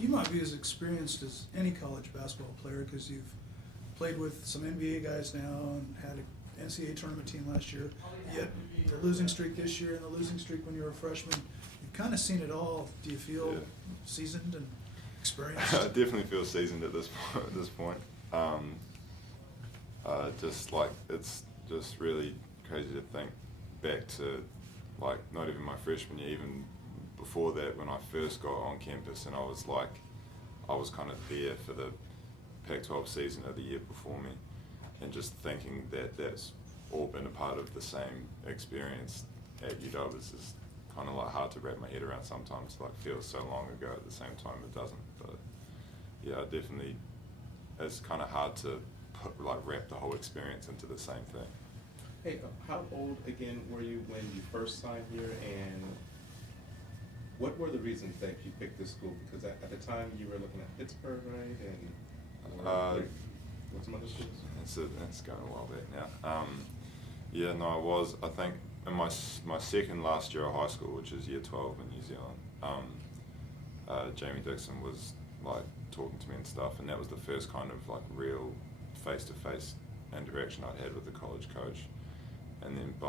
you might be as experienced as any college basketball player because you've played with some NBA guys now and had an NCAA tournament team last year, yet the losing streak this year and the losing streak when you were a freshman. You've kind of seen it all. Do you feel seasoned and experienced? I definitely feel seasoned at this point. Just like it's just really crazy to think back to like not even my freshman year, even before that when I first got on campus, and I was kind of there for the Pac-12 season of the year before me, and just thinking that that's all been a part of the same experience at UW is just kind of like hard to wrap my head around sometimes. Like feels so long ago, at the same time it doesn't. But yeah, definitely it's kind of hard to wrap the whole experience into the same thing. Hey, how old again were you when you first signed here, and what were the reasons that you picked this school? Because at the time you were looking at Pittsburgh, right? And what's some other schools? It's going a while back now. Yeah, no, I was. I think in my second last year of high school, which is year 12 in New Zealand, Jamie Dixon was like talking to me and stuff, and that was the first kind of like real face-to-face interaction I'd had with the college coach. And then, but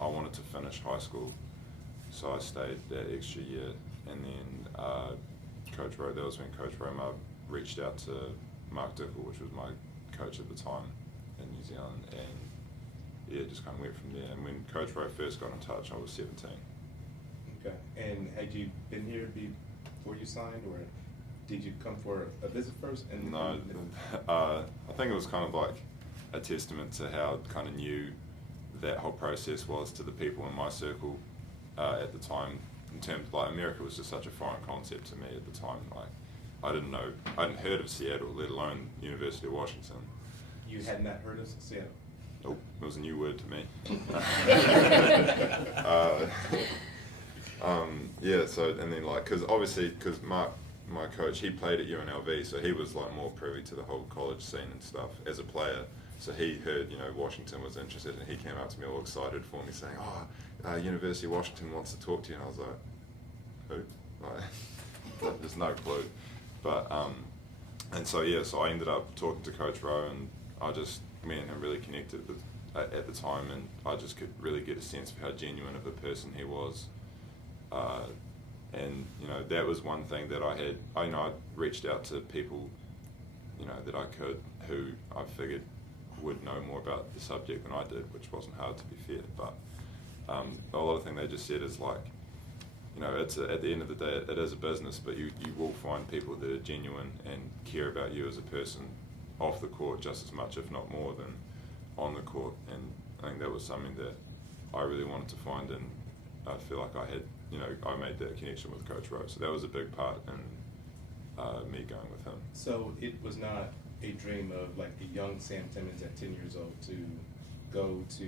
I wanted to finish high school, so I stayed that extra year. And then Coach Rowe, that was when Coach Roma reached out to Mark Dickel, which was my coach at the time in New Zealand, and yeah, just kind of went from there. And when Coach Rowe first got in touch, I was 17. Okay. And had you been here before you signed, or did you come for a visit first? And no, I think it was kind of like a testament to how kind of new that whole process was to the people in my circle at the time. In terms of, like, America was just such a foreign concept to me at the time. Like, I hadn't heard of Seattle, let alone University of Washington. You had not heard of Seattle? Nope, it was a new word to me. Yeah, so, and then like, because Mark, my coach, he played at UNLV, so he was like more privy to the whole college scene and stuff as a player. So he heard, Washington was interested, and he came up to me all excited for me, saying, University of Washington wants to talk to you. And I was like, who? Like, there's no clue. But, and so, yeah, so I ended up talking to Coach Rowe, and me and him really connected at the time, and I just could really get a sense of how genuine of a person he was. And, that was one thing that I had, I reached out to people, that I could, who I figured would know more about the subject than I did, which wasn't hard, to be fair. But a lot of things they just said is like, it's at the end of the day, it is a business, but you will find people that are genuine and care about you as a person off the court just as much, if not more, than on the court. And I think that was something that I really wanted to find, and I feel like I had, I made that connection with Coach Rowe. So that was a big part in me going with him. So it was not a dream of like a young Sam Timmins at 10 years old to go to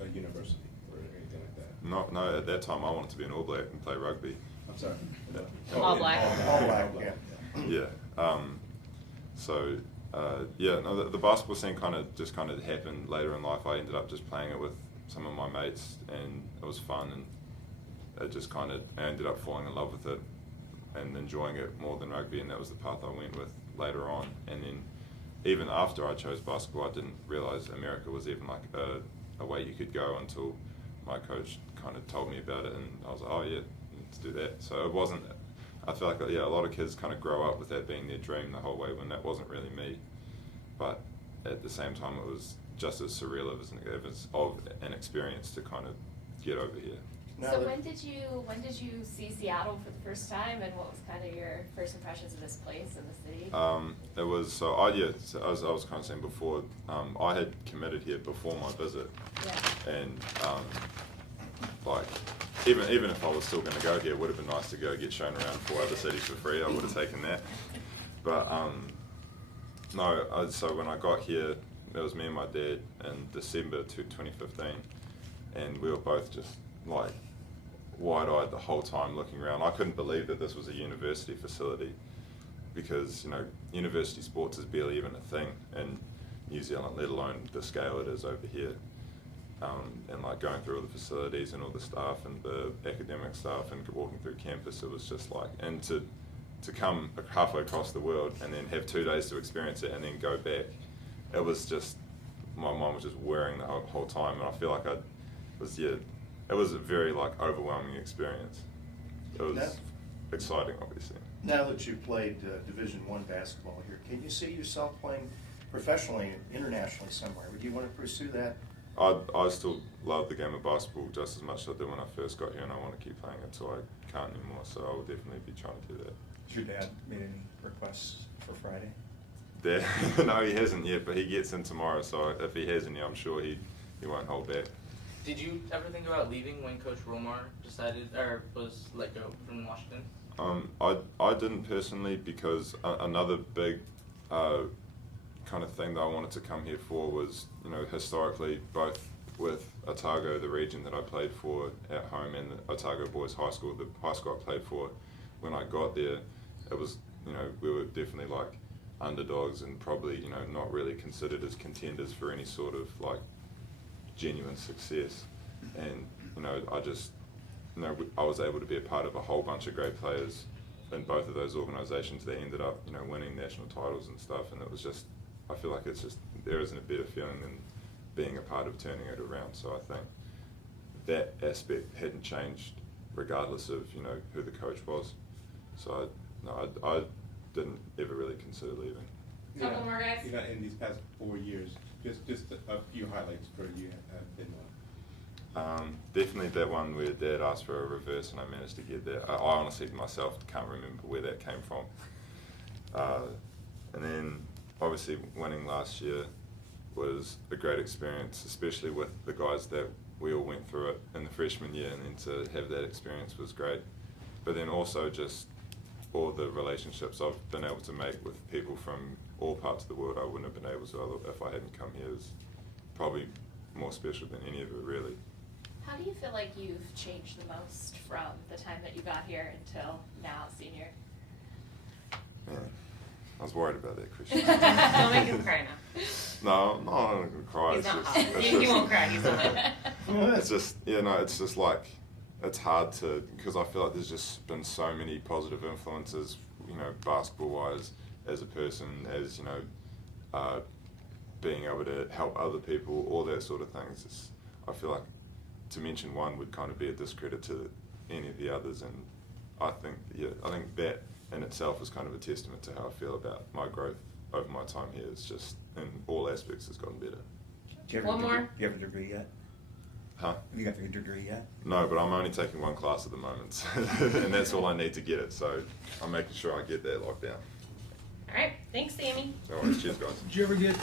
a university or anything like that? No, at that time I wanted to be an All Black and play rugby. I'm sorry. All Black. All Black, yeah. Yeah. The basketball scene kind of happened later in life. I ended up just playing it with some of my mates, and it was fun, and I ended up falling in love with it and enjoying it more than rugby, and that was the path I went with later on. And then even after I chose basketball, I didn't realize America was even like a way you could go until my coach kind of told me about it, and I was like, oh yeah, let's do that. So it wasn't, I feel like, a lot of kids kind of grow up with that being their dream the whole way, when that wasn't really me. But at the same time, it was just as surreal of an experience to kind of get over here. So when did you see Seattle for the first time, and what was kind of your first impressions of this place and the city? It was as I was kind of saying before, I had committed here before my visit, and like even if I was still going to go here, it would have been nice to go get shown around 4 other cities for free. I would have taken that, but so when I got here, it was me and my dad in December 2015, and we were both just like wide-eyed the whole time looking around. I couldn't believe that this was a university facility, because university sports is barely even a thing in New Zealand, let alone the scale it is over here. And like going through all the facilities and all the staff and the academic staff and walking through campus, it was just like, and to to come halfway across the world and then have 2 days to experience it and then go back, it was just, my mind was just whirring the whole time, and I feel like it was a very like overwhelming experience. It was exciting, obviously. Now that you've played Division I basketball here, can you see yourself playing professionally, internationally somewhere? Would you want to pursue that? I still love the game of basketball just as much as I did when I first got here, and I want to keep playing it until I can't anymore, so I will definitely be trying to do that. Has your dad made any requests for Friday? No, he hasn't yet, but he gets in tomorrow, so if he has any, I'm sure he won't hold back. Did you ever think about leaving when Coach Romar decided, or was let go from Washington? I didn't personally, because another big kind of thing that I wanted to come here for was, you know, historically, both with Otago, the region that I played for at home, and the Otago Boys High School, the high school I played for, when I got there, it was, you know, we were definitely like underdogs and probably, you know, not really considered as contenders for any sort of like genuine success. And, you know, I just, you know, I was able to be a part of a whole bunch of great players in both of those organisations that ended up, you know, winning national titles and stuff, and it was just, I feel like it's just, there isn't a better feeling than being a part of turning it around. So I think that aspect hadn't changed regardless of, you know, who the coach was. So I didn't ever really consider leaving. Couple more guys. You know, in these past 4 years, just a few highlights for you have been Definitely that one where Dad asked for a reverse and I managed to get that. I honestly myself can't remember where that came from. And then obviously winning last year was a great experience, especially with the guys that we all went through it in the freshman year, and then to have that experience was great. But then also just all the relationships I've been able to make with people from all parts of the world I wouldn't have been able to if I hadn't come here is probably more special than any of it, really. How do you feel like you've changed the most from the time that you got here until now, senior? Man, I was worried about that, Christian. Don't make him cry now. No, I'm not going to cry. He's It's not just, hot. it's He just- won't cry. He's not hot. It's just, you know, it's just like, it's hard to, because I feel like there's just been so many positive influences, you know, basketball-wise, as a person, as, you know, being able to help other people, all that sort of things. It's, I feel like to mention one would kind of be a discredit to any of the others, and I think that in itself is kind of a testament to how I feel about my growth over my time here. It's just, in all aspects, has gotten better. Do you have One more? Do you have a degree yet? Huh? Have you got your degree yet? No, but I'm only taking one class at the moment, and that's all I need to get it, so I'm making sure I get that locked down. All right. Thanks, Sammy. No worries, cheers guys. Did you ever get